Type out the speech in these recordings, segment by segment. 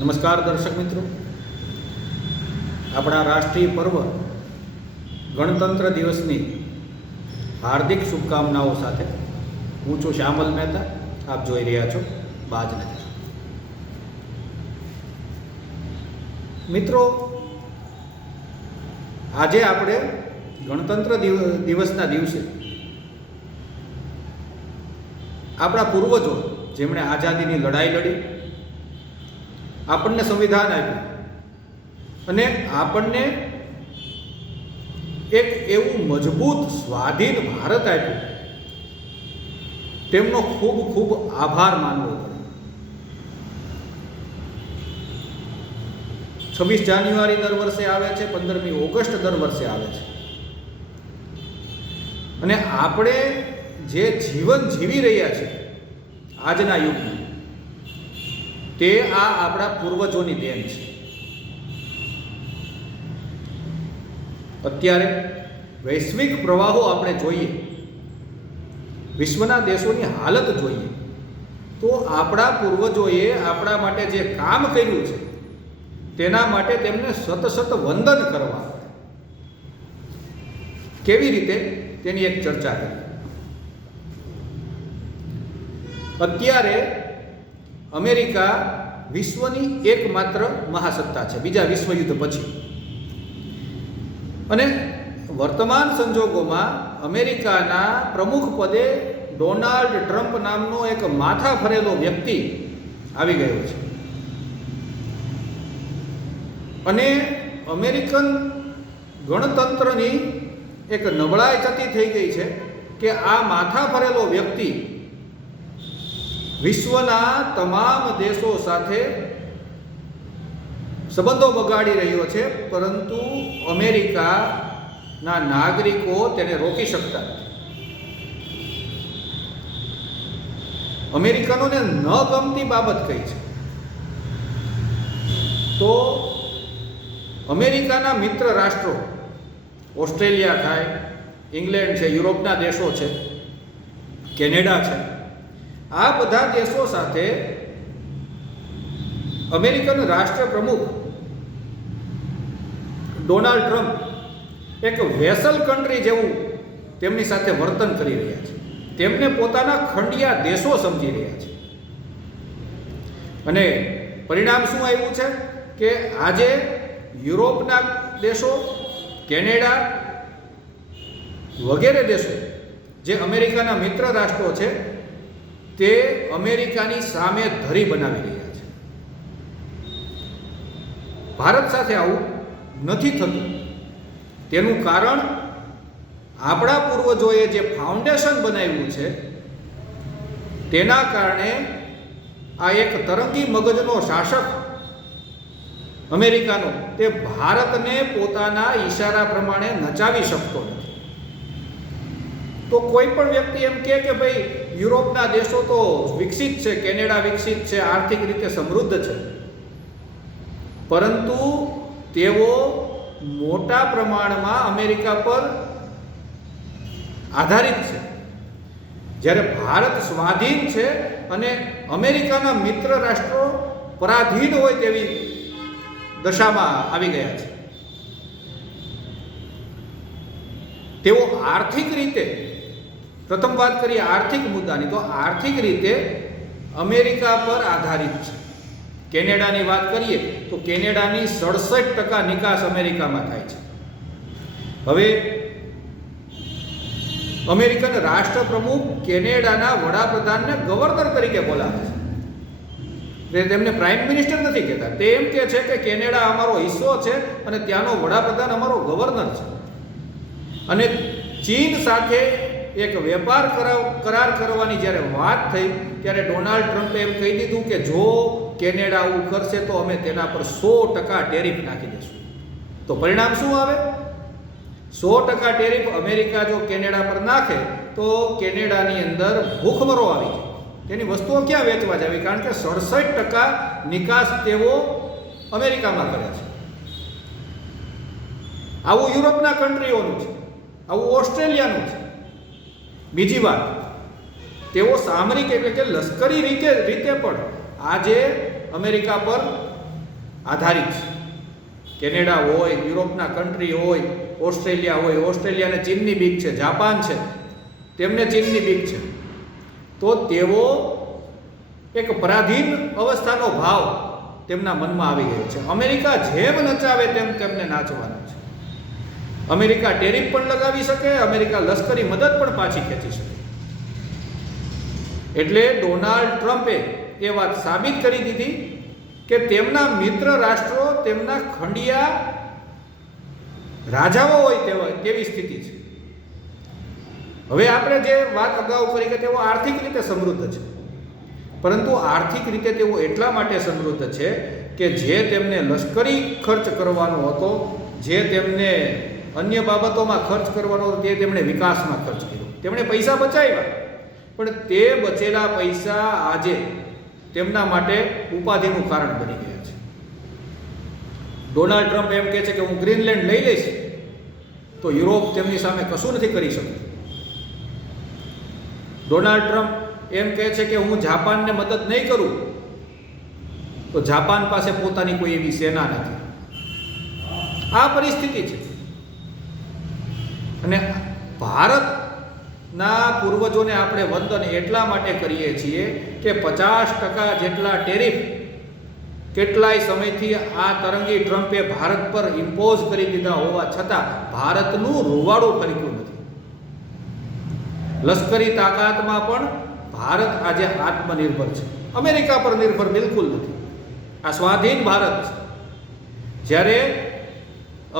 નમસ્કાર દર્શક મિત્રો, આપણા રાષ્ટ્રીય પર્વ ગણતંત્ર દિવસની હાર્દિક શુભકામનાઓ સાથે હું છું શ્યામલ મહેતા. આપ જોઈ રહ્યા છો બાજ નજર. મિત્રો, આજે આપણે ગણતંત્ર દિવસના દિવસે આપણા પૂર્વજો જેમણે આઝાદીની લડાઈ લડી, આપણને સંવિધાન આપ્યું અને આપણને એક એવું મજબૂત સ્વાધીન ભારત આપ્યું, તેમનો ખૂબ ખૂબ આભાર માનવો પડે. 26 જાન્યુઆરી દર વર્ષે આવે છે, 15મી ઓગસ્ટ દર વર્ષે આવે છે અને આપણે જે જીવન જીવી રહ્યા છીએ આજના યુગમાં, તે આ આપણા પૂર્વજોની દેન છે. અત્યારે વૈશ્વિક પ્રવાહો આપણે જોઈએ, વિશ્વના દેશોની હાલત જોઈએ, તો આપણા પૂર્વજોએ આપણા માટે જે કામ કર્યું છે તેના માટે તેમને સતત વંદન કરવા. કેવી રીતે તેની એક ચર્ચા કરી. અત્યારે અમેરિકા વિશ્વની એકમાત્ર મહાસત્તા છે બીજા વિશ્વયુદ્ધ પછી, અને વર્તમાન સંજોગોમાં અમેરિકાના પ્રમુખ પદે ડોનાલ્ડ ટ્રમ્પ નામનો એક માથા ફરેલો વ્યક્તિ આવી ગયો છે અને અમેરિકન ગણતંત્રની એક નબળાઈ જતી થઈ ગઈ છે કે આ માથા ફરેલો વ્યક્તિ વિશ્વના તમામ દેશો સાથે સંબંધો બગાડી રહ્યો છે, પરંતુ અમેરિકાના નાગરિકો તેને રોકી શકતા નથી. અમેરિકનોને ન ગમતી બાબત કઈ છે તો અમેરિકાના મિત્ર રાષ્ટ્રો ઓસ્ટ્રેલિયા થાય, ઇંગ્લેન્ડ છે, યુરોપના દેશો છે, કેનેડા છે, આ બધા દેશો સાથે અમેરિકન રાષ્ટ્ર પ્રમુખ ડોનાલ્ડ ટ્રમ્પ એક વેસલ કન્ટ્રી જેવું તેમની સાથે વર્તન કરી રહ્યા છે. તેમને પોતાના ખંડિયા દેશો સમજી રહ્યા છે અને પરિણામ શું આવ્યું છે કે આજે યુરોપના દેશો, કેનેડા વગેરે દેશો જે અમેરિકાના મિત્ર રાષ્ટ્રો છે તે અમેરિકાની સામે ધરી બનાવી રહ્યા છે. ભારત સાથે આવું નથી થતું. તેનું કારણ આપણા પૂર્વજોએ જે ફાઉન્ડેશન બનાવ્યું છે તેના કારણે આ એક તરંગી મગજનો શાસક અમેરિકાનો તે ભારતને પોતાના ઈશારા પ્રમાણે નચાવી શકતો નથી. તો કોઈ પણ વ્યક્તિ એમ કે ભાઈ યુરોપના દેશો તો વિકસિત છે, કેનેડા વિકસિત છે, આર્થિક રીતે સમૃદ્ધ છે, પરંતુ તેઓ મોટા પ્રમાણમાં અમેરિકા પર આધારિત છે, જ્યારે ભારત સ્વાધીન છે અને અમેરિકાના મિત્ર રાષ્ટ્રો પરાધીન હોય તેવી દશામાં આવી ગયા છે. તેઓ આર્થિક રીતે, પ્રથમ વાત કરીએ આર્થિક મુદ્દાની, તો આર્થિક રીતે અમેરિકા પર આધારિત છે. કેનેડાની વાત કરીએ તો કેનેડાની 67% નિકાસ અમેરિકામાં થાય છે. હવે અમેરિકન રાષ્ટ્ર પ્રમુખ કેનેડાના વડાપ્રધાનને ગવર્નર તરીકે બોલાવે છે. તેમને પ્રાઇમ મિનિસ્ટર નથી કહેતા. તે એમ કહે છે કે કેનેડા અમારો હિસ્સો છે અને ત્યાંનો વડાપ્રધાન અમારો ગવર્નર છે. અને ચીન સાથે એક વેપાર કરાર કરવાની જ્યારે વાત થઈ ત્યારે ડોનાલ્ડ ટ્રમ્પે એમ કહી દીધું કે જો કેનેડા આવું કરશે તો અમે તેના પર 100% ટેરિફ નાખી દઈશું. તો પરિણામ શું આવે? 100% ટેરિફ અમેરિકા જો કેનેડા પર નાખે તો કેનેડાની અંદર ભૂખમરો આવી જાય. તેની વસ્તુઓ ક્યાં વેચવા જાવી? કારણ કે 67% નિકાસ તેઓ અમેરિકામાં કરે છે. આવું યુરોપના કન્ટ્રીઓનું છે, આવું ઓસ્ટ્રેલિયાનું છે. બીજી વાત, તેઓ સામરિક એટલે કે લશ્કરી રીતે પણ આજે અમેરિકા પર આધારિત છે. કેનેડા હોય, યુરોપના કન્ટ્રી હોય, ઓસ્ટ્રેલિયા હોય, ઓસ્ટ્રેલિયાને ચીનની બીક છે, જાપાન છે, તેમને ચીનની બીક છે, તો તેઓ એક પરાધીન અવસ્થાનો ભાવ તેમના મનમાં આવી ગયો છે. અમેરિકા જેમ નચાવે તેમ તેમને નાચવાનું છે. અમેરિકા ટેરિફ પણ લગાવી શકે, અમેરિકા લશ્કરી મદદ પણ પાછી ખેંચી શકે. એટલે ડોનાલ્ડ ટ્રમ્પે એ વાત સાબિત કરી દીધી કે તેમના મિત્ર રાષ્ટ્રો તેમના ખંડિયા રાજાઓ હોય તેવી સ્થિતિ છે. હવે આપણે જે વાત અગાઉ કરી કે તેઓ આર્થિક રીતે સમૃદ્ધ છે, પરંતુ આર્થિક રીતે તેઓ એટલા માટે સમૃદ્ધ છે કે જે તેમને લશ્કરી ખર્ચ કરવાનો હતો, જે તેમને અન્ય બાબતોમાં ખર્ચ કરવાનો હતો, તે તેમણે વિકાસમાં ખર્ચ કર્યો. તેમણે પૈસા બચાવ્યા, પણ તે બચેલા પૈસા આજે તેમના માટે ઉપાધિનું કારણ બની ગયા છે. ડોનાલ્ડ ટ્રમ્પ એમ કહે છે કે હું ગ્રીનલેન્ડ લઈ લઈશ તો યુરોપ તેમની સામે કશું નથી કરી શકતું. ડોનાલ્ડ ટ્રમ્પ એમ કહે છે કે હું જાપાનને મદદ નહીં કરું તો જાપાન પાસે પોતાની કોઈ એવી સેના નથી. આ પરિસ્થિતિ છે. અને ભારતના પૂર્વજોને આપણે વંદન એટલા માટે કરીએ છીએ કે 50% જેટલા ટેરિફ કેટલાય સમયથી આ તરંગી ટ્રમ્પે ભારત પર ઇમ્પોઝ કરી દીધા હોવા છતાં ભારતનું રૂવાડું ફરક્યું નથી. લશ્કરી તાકાતમાં પણ ભારત આજે આત્મનિર્ભર છે, અમેરિકા પર નિર્ભર બિલકુલ નથી. આ સ્વાધીન ભારત છે. જ્યારે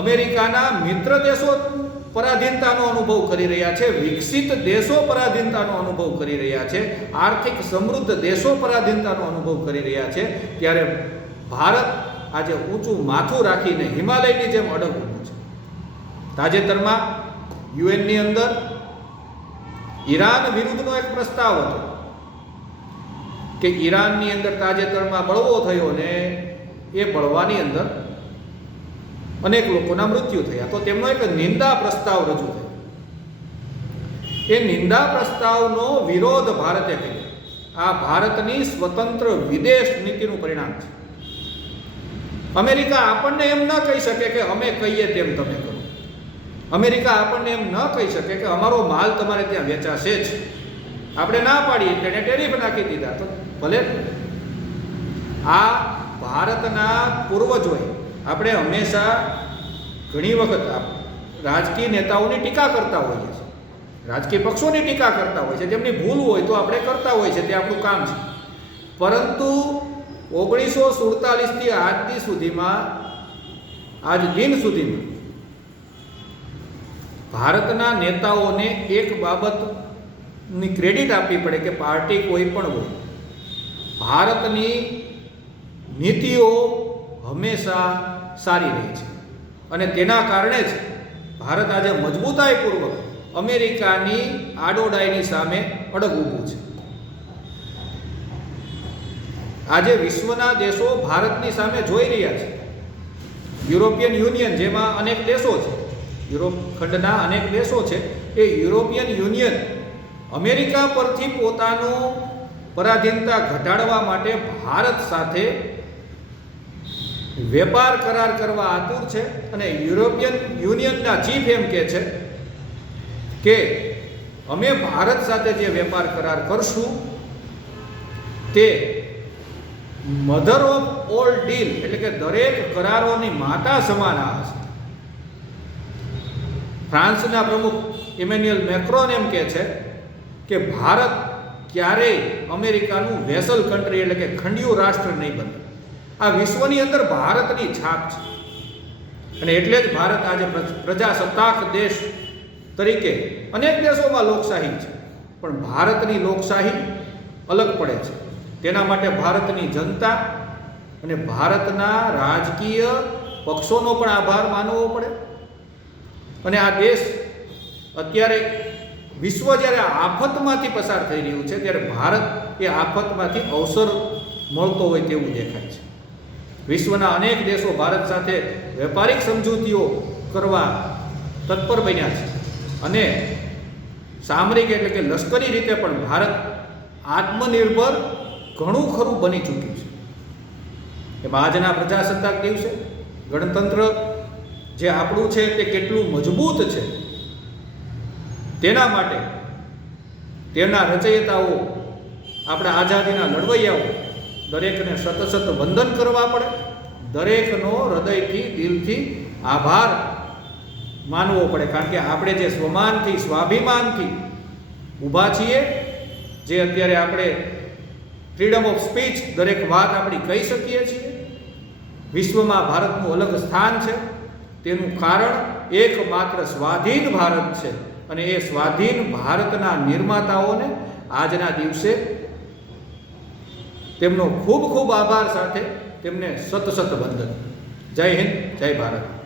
અમેરિકાના મિત્ર દેશો પરાધીનતાનો અનુભવ કરી રહ્યા છે, વિકસિત દેશો પરાધીનતાનો અનુભવ કરી રહ્યા છે, આર્થિક સમૃદ્ધ દેશો પરાધીનતાનો અનુભવ કરી રહ્યા છે, ત્યારે ભારત આજે ઊંચું માથું રાખીને હિમાલયની જેમ અડગ ઊભું છે. તાજેતરમાં યુએનની અંદર ઈરાન વિરુદ્ધનો એક પ્રસ્તાવ હતો કે ઈરાનની અંદર તાજેતરમાં બળવો થયો ને એ બળવાની અંદર અનેક લોકોના મૃત્યુ થયા, તો તેમનો એક નિંદા પ્રસ્તાવ રજૂ થયો. એ નિંદા પ્રસ્તાવનો વિરોધ ભારતે કર્યો. આ ભારતની સ્વતંત્ર વિદેશ નીતિનું પરિણામ છે. અમેરિકા આપણને એમ ન કહી શકે કે અમે કહીએ તેમ તમે કરો. અમેરિકા આપણને એમ ન કહી શકે કે અમારો માલ તમારે ત્યાં વેચાશે જ, આપણે ના પાડીએ તેને ટેરિફ નાખી દીધા. તો ભલે આ ભારતના પૂર્વજોએ આપણે હંમેશા ઘણી વખત રાજકીય નેતાઓની ટીકા કરતા હોઈએ છીએ, રાજકીય પક્ષોની ટીકા કરતા હોય છે, જેમની ભૂલ હોય તો આપણે કરતા હોઈએ છીએ, તે આપણું કામ છે. પરંતુ 1947થી આજ દિન સુધીમાં ભારતના નેતાઓને એક બાબતની ક્રેડિટ આપવી પડે કે પાર્ટી કોઈ પણ હોય, ભારતની નીતિઓ હંમેશા સારી રહી છે. અને તેના કારણે જ ભારત આજે મજબૂતાઈપૂર્વક અમેરિકાની આડોડાઈની સામે અડગ ઊભું છે. આજે વિશ્વના દેશો ભારતની સામે જોઈ રહ્યા છે. યુરોપિયન યુનિયન, જેમાં અનેક દેશો છે, યુરોપ ખંડના અનેક દેશો છે, એ યુરોપિયન યુનિયન અમેરિકા પરથી પોતાનું પરાધીનતા ઘટાડવા માટે ભારત સાથે વેપાર કરાર કરવા આતુર છે. અને યુરોપિયન યુનિયનના ચીફ એમ કહે છે કે અમે ભારત સાથે જે વેપાર કરાર કરશું તે મધર ઓફ ઓલ ડીલ, એટલે કે દરેક કરારોની માતા સમાન હશે. ફ્રાન્સના પ્રમુખ ઇમેન્યુઅલ મેક્રોન એમ કહે છે કે ભારત ક્યારેય અમેરિકાનું વેસલ કન્ટ્રી, એટલે કે ખંડિયું રાષ્ટ્ર નહીં બને. આ વિશ્વની અંદર ભારતની છાપ છે. અને એટલે જ ભારત આજે પ્રજાસત્તાક દેશ તરીકે અનેક દેશોમાં લોકશાહી છે, પણ ભારતની લોકશાહી અલગ પડે છે. તેના માટે ભારતની જનતા અને ભારતના રાજકીય પક્ષોનો પણ આભાર માનવો પડે. અને આ દેશ અત્યારે વિશ્વ જ્યારે આફતમાંથી પસાર થઈ રહ્યું છે, ત્યારે ભારત એ આફતમાંથી અવસર મળતો હોય તેવું દેખાય છે. વિશ્વના અનેક દેશો ભારત સાથે વેપારિક સમજૂતીઓ કરવા તત્પર બન્યા છે. અને સામરિક એટલે કે લશ્કરી રીતે પણ ભારત આત્મનિર્ભર ઘણું ખરું બની ચૂક્યું છે. એમાં આજના પ્રજાસત્તાક દિવસે ગણતંત્ર જે આપણું છે તે કેટલું મજબૂત છે તેના માટે તેના રચયિતાઓ, આપણા આઝાદીના લડવૈયાઓ દરેકને સતત વંદન કરવા પડે, દરેકનો હૃદયથી દિલથી આભાર માનવો પડે. કારણ કે આપણે જે સ્વમાનથી સ્વાભિમાનથી ઊભા છીએ, જે અત્યારે આપણે ફ્રીડમ ઓફ સ્પીચ દરેક વાત આપણી કહી શકીએ છીએ, વિશ્વમાં ભારતનું અલગ સ્થાન છે, તેનું કારણ એકમાત્ર સ્વાધીન ભારત છે. અને એ સ્વાધીન ભારતના નિર્માતાઓને આજના દિવસે તેમનો ખૂબ ખૂબ આભાર સાથે તેમને સત વંદન. જય હિન્દ, જય ભારત.